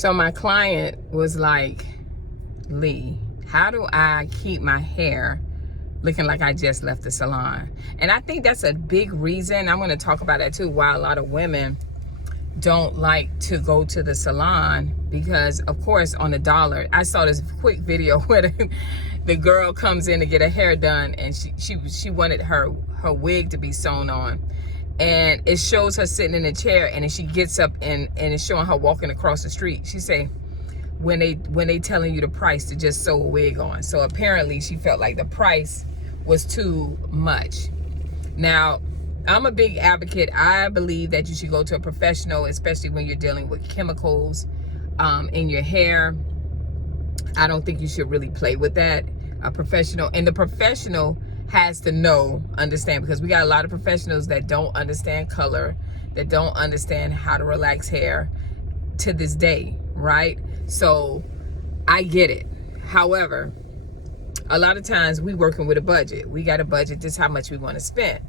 So my client was like, Lee, how do I keep my hair looking like I just left the salon? And I think that's a big reason. I'm going to talk about that too, why a lot of women don't like to go to the salon, because of course on the dollar. I saw this quick video where the girl comes in to get her hair done, and she wanted her wig to be sewn on, and it shows her sitting in a chair, and then she gets up and it's showing her walking across the street. She say, when they telling you the price to just sew a wig on. So apparently she felt like the price was too much. Now, I'm a big advocate. I believe that you should go to a professional, especially when you're dealing with chemicals in your hair. I don't think you should really play with that. A professional, and the professional has to understand, because we got a lot of professionals that don't understand color, that don't understand how to relax hair to this day, right? So I get it. However, a lot of times we working with a budget. We got a budget, just how much we want to spend.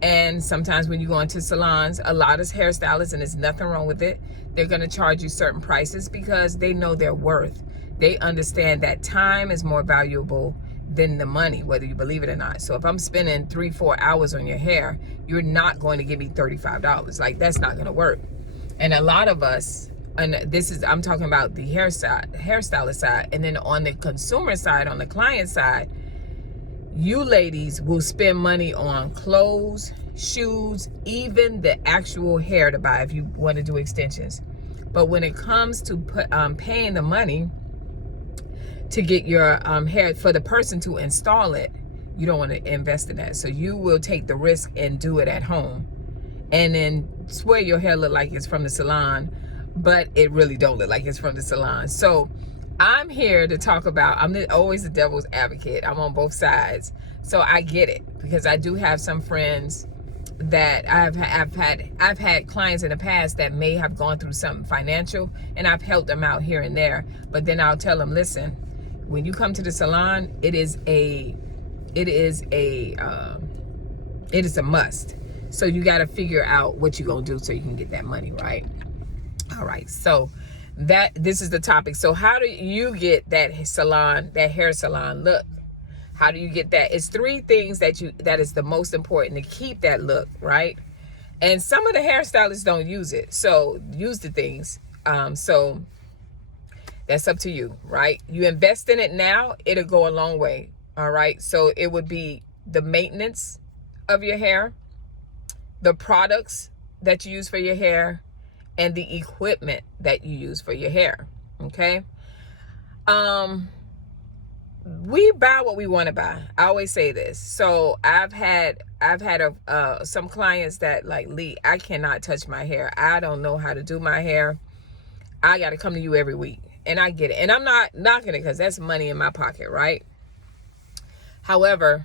And sometimes when you go into salons, a lot of hairstylists, and there's nothing wrong with it, they're going to charge you certain prices because they know their worth. They understand that time is more valuable than the money, whether you believe it or not. So if I'm spending 3-4 hours on your hair, you're not going to give me $35. Like, that's not going to work. And a lot of us, and I'm talking about the hairstylist side, and then on the consumer side, on the client side, you ladies will spend money on clothes, shoes, even the actual hair to buy if you want to do extensions. But when it comes to paying the money to get your hair, for the person to install it, you don't want to invest in that. So you will take the risk and do it at home, and then swear your hair look like it's from the salon, but it really don't look like it's from the salon. So I'm here to talk about, always the devil's advocate. I'm on both sides. So I get it, because I do have some friends that I've had clients in the past that may have gone through something financial, and I've helped them out here and there. But then I'll tell them, listen, when you come to the salon, it is a must. So you got to figure out what you're going to do so you can get that money, right? All right. So this is the topic. So how do you get that hair salon look? How do you get that? It's 3 things that is the most important to keep that look, right? And some of the hairstylists don't use it. So use the things. So that's up to you, right? You invest in it now, it'll go a long way. All right. So it would be the maintenance of your hair, the products that you use for your hair, and the equipment that you use for your hair. Okay. We buy what we want to buy. I always say this. So I've had some clients that like, Lee, I cannot touch my hair. I don't know how to do my hair. I got to come to you every week. And I get it. And I'm not knocking it, because that's money in my pocket, right? However,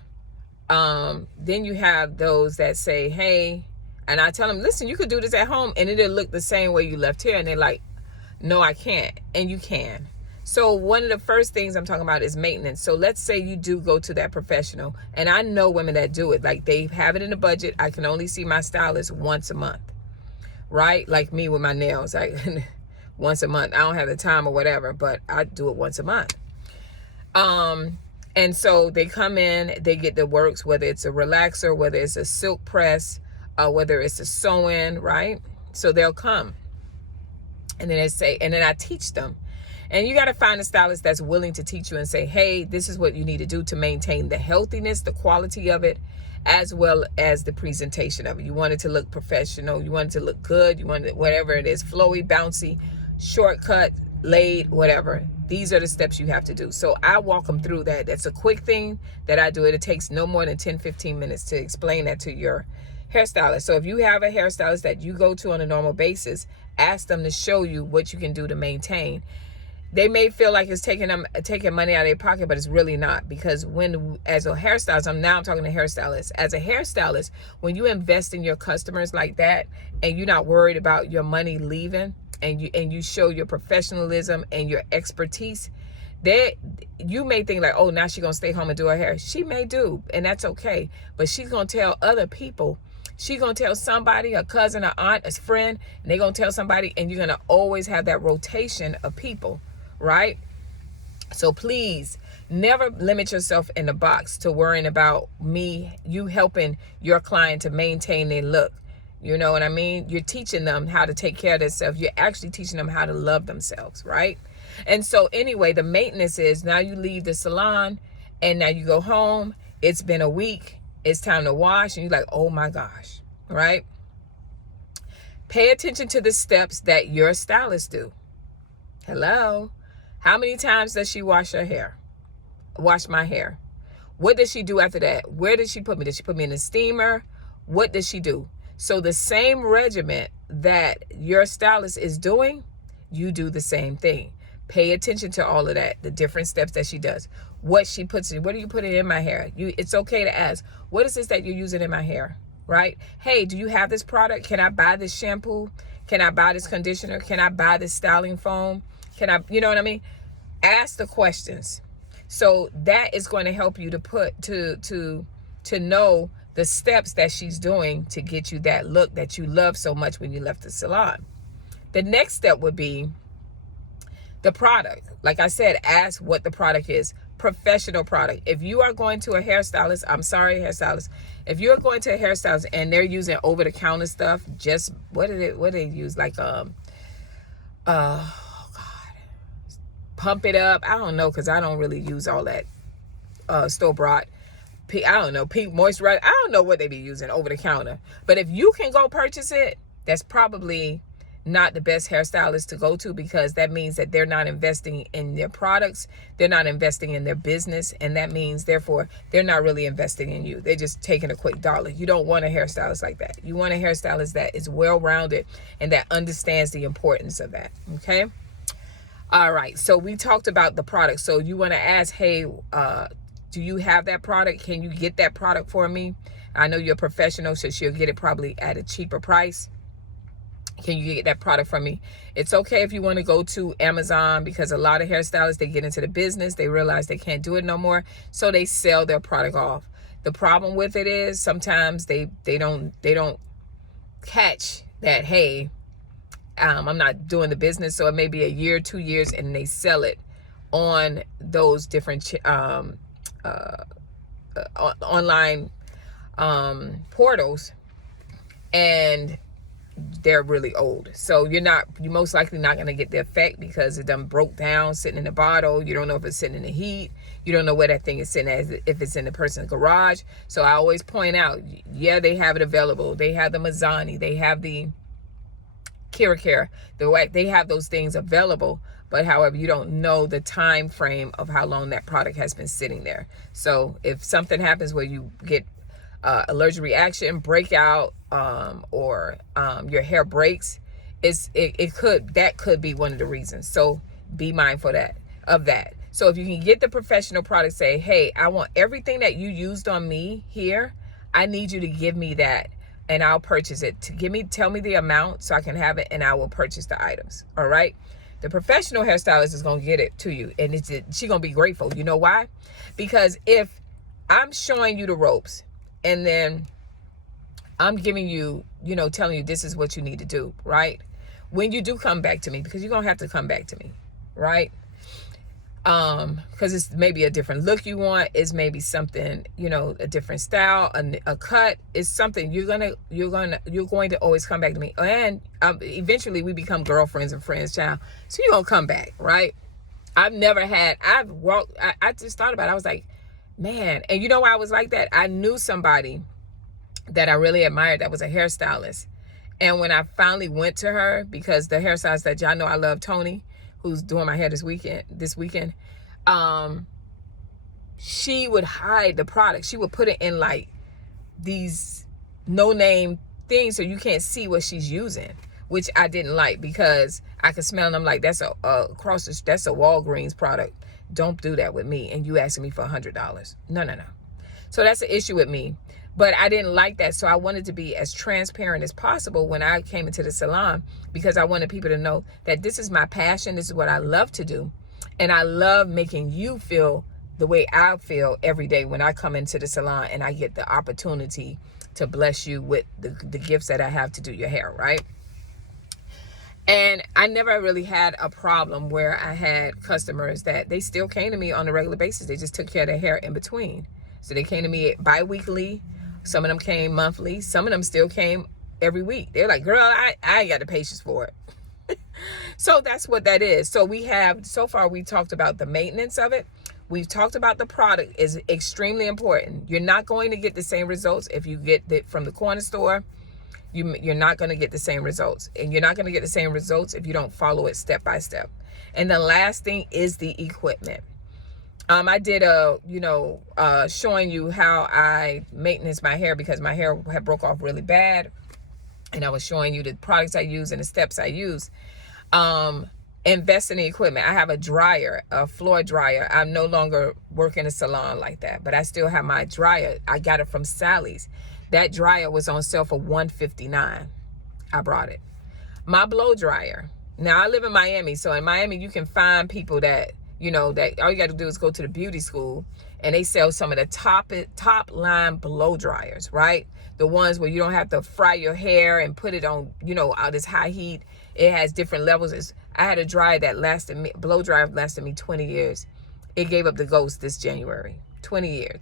then you have those that say, hey, and I tell them, listen, you could do this at home and it'll look the same way you left here. And they're like, no, I can't. And you can. So one of the first things I'm talking about is maintenance. So let's say you do go to that professional, and I know women that do it. Like, they have it in the budget. I can only see my stylist once a month, right? Like me with my nails, like once a month. I don't have the time or whatever, but I do it once a month. And so they come in, they get the works, whether it's a relaxer, whether it's a silk press, whether it's a sew-in, right? So they'll come, and then then I teach them. And you got to find a stylist that's willing to teach you and say, hey, this is what you need to do to maintain the healthiness, the quality of it, as well as the presentation of it. You want it to look professional. You want it to look good. You want it, whatever it is, flowy, bouncy, shortcut, laid, whatever. These are the steps you have to do. So I walk them through that. That's a quick thing that I do. It takes no more than 10-15 minutes to explain that to your hairstylist. So if you have a hairstylist that you go to on a normal basis, ask them to show you what you can do to maintain. They may feel like it's taking money out of their pocket, but it's really not, because as a hairstylist, I'm talking to hairstylists. As a hairstylist, when you invest in your customers like that, and you're not worried about your money leaving, and you show your professionalism and your expertise, you may think like, oh, now she's gonna stay home and do her hair. She may do, and that's okay. But she's gonna tell other people She gonna tell somebody, a cousin, a aunt, a friend, and they gonna tell somebody, and you're gonna always have that rotation of people, right? So please never limit yourself in the box to worrying about you helping your client to maintain their look. You know what I mean? You're teaching them how to take care of themselves. You're actually teaching them how to love themselves, right? And so anyway, the maintenance is now you leave the salon and now you go home. It's been a week. It's time to wash. And you're like, oh my gosh, right? Pay attention to the steps that your stylist do. Hello? How many times does she wash her hair? Wash my hair? What does she do after that? Where does she put me? Does she put me in a steamer? What does she do? So the same regimen that your stylist is doing, you do the same thing. Pay attention to all of that, the different steps that she does. What she puts in, what are you putting in my hair? It's okay to ask, what is this that you're using in my hair, right? Hey, do you have this product? Can I buy this shampoo? Can I buy this conditioner? Can I buy this styling foam? Can I, you know what I mean? Ask the questions. So that is going to help you to know the steps that she's doing to get you that look that you love so much when you left the salon. The next step would be the product. Like I said, ask what the product is. Professional product. If you are going to a hairstylist, I'm sorry, hairstylist. If you're going to a hairstylist and they're using over-the-counter stuff, just what do they use? Like pump it up. I don't know, because I don't really use all that store-bought. I don't know, pink moisturizer. I don't know what they be using over the counter. But if you can go purchase it, that's probably not the best hairstylist to go to, because that means that they're not investing in their products. They're not investing in their business. And that means, therefore, they're not really investing in you. They're just taking a quick dollar. You don't want a hairstylist like that. You want a hairstylist that is well-rounded and that understands the importance of that. Okay? All right. So we talked about the product. So you want to ask, hey, do you have that product? Can you get that product for me? I know you're a professional, so she'll get it probably at a cheaper price. Can you get that product from me? It's okay if you want to go to Amazon, because a lot of hairstylists, they get into the business. They realize they can't do it no more, so they sell their product off. The problem with it is sometimes they don't catch that, hey, I'm not doing the business, so it may be a year, 2 years, and they sell it on those different online portals, and they're really old. So you're most likely not going to get the effect, because it done broke down sitting in the bottle. You don't know if it's sitting in the heat. You don't know where that thing is sitting at, if it's in the person's garage. So I always point out, yeah, they have it available. They have the Mazzani, they have the Kira, they have those things available. But however, you don't know the time frame of how long that product has been sitting there. So if something happens where you get allergic reaction, breakout, or your hair breaks, that could be one of the reasons. So be mindful of that. So if you can get the professional product, say, hey, I want everything that you used on me here. I need you to give me that, and I'll purchase it. Tell me the amount so I can have it, and I will purchase the items. All right. The professional hairstylist is going to get it to you, and she's going to be grateful. You know why? Because if I'm showing you the ropes, and then I'm giving you, telling you this is what you need to do, right? When you do come back to me, because you're going to have to come back to me, right? Because it's maybe a different look you want. It's maybe something, a different style, a cut. It's something you're going to always come back to me. And eventually we become girlfriends and friends, child. So you're going to come back, right? I just thought about it. I was like, man. And you know why I was like that? I knew somebody that I really admired that was a hairstylist. And when I finally went to her, because the hairstylist that y'all know I love, Tony, who's doing my hair this weekend, she would hide the product. She would put it in like these no-name things so you can't see what she's using, which I didn't like, because I could smell them like that's a Walgreens product. Don't do that with me. And you asking me for $100. No. So that's the issue with me. But I didn't like that. So I wanted to be as transparent as possible when I came into the salon, because I wanted people to know that this is my passion. This is what I love to do. And I love making you feel the way I feel every day when I come into the salon and I get the opportunity to bless you with the gifts that I have to do your hair, right? And I never really had a problem where I had customers that they still came to me on a regular basis. They just took care of their hair in between. So they came to me bi-weekly. Some of them came monthly. Some of them still came every week. They're like, girl, I ain't got the patience for it. So that's what that is. So so far we talked about the maintenance of it. We've talked about the product is extremely important. You're not going to get the same results if you get it from the corner store. You're not going to get the same results, and you're not going to get the same results if you don't follow it step by step. And the last thing is the equipment. I did showing you how I maintenance my hair because my hair had broke off really bad, and I was showing you the products I use and the steps I use. Invest in the equipment. I have a dryer, a floor dryer. I'm no longer working in a salon like that, but I still have my dryer. I got it from Sally's. That dryer was on sale for $159. I brought it. My blow dryer. Now I live in Miami, so in Miami you can find people that, that all you got to do is go to the beauty school and they sell some of the top line blow dryers, right? The ones where you don't have to fry your hair and put it on, all this high heat. It has different levels. I had a dryer that blow dryer lasted me 20 years. It gave up the ghost this January. 20 years.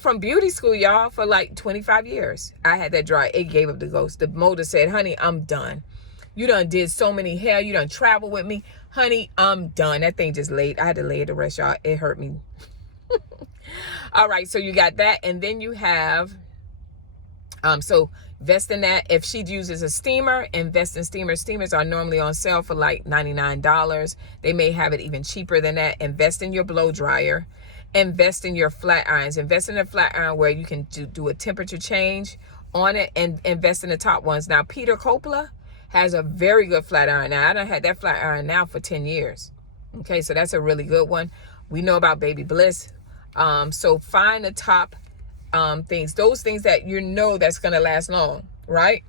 From beauty school, y'all, for like 25 years. I had that dryer. It gave up the ghost. The motor said, honey, I'm done. You done did so many hair. You done travel with me. Honey, I'm done. That thing just laid. I had to lay it to rest, y'all. It hurt me. All right, so you got that. And then you have, so invest in that. If she uses a steamer, invest in steamers. Steamers are normally on sale for like $99. They may have it even cheaper than that. Invest in your blow dryer. Invest in your flat irons. Invest in a flat iron where you can do a temperature change on it, and invest in the top ones. Now, Peter Coppola has a very good flat iron. Now, I done had that flat iron now for 10 years. Okay, so that's a really good one. We know about Baby Bliss. So find the top things, those things that that's going to last long, right?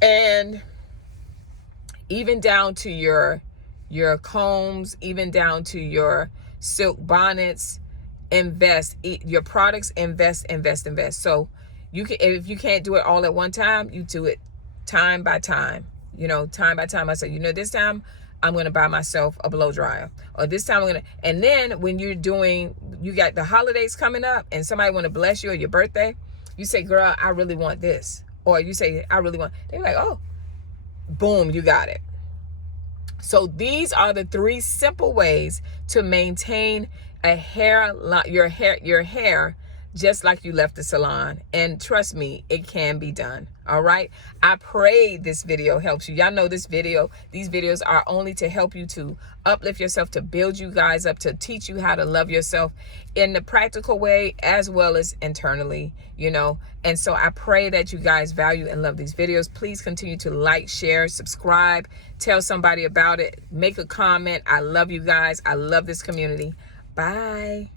And even down to your combs, even down to your silk bonnets, invest. Your products, invest. So if you can't do it all at one time, you do it time by time. Time by time. I say, this time I'm going to buy myself a blow dryer, or this time and then when you got the holidays coming up and somebody want to bless you or your birthday, you say, girl, I really want this. Or you say, I really want, they're like, oh, boom, you got it. So these are the 3 simple ways to maintain your hair just like you left the salon. And trust me, it can be done. All right. I pray this video helps you. Y'all know these videos are only to help you to uplift yourself, to build you guys up, to teach you how to love yourself in the practical way as well as internally, And so I pray that you guys value and love these videos. Please continue to like, share, subscribe, tell somebody about it, make a comment. I love you guys. I love this community. Bye.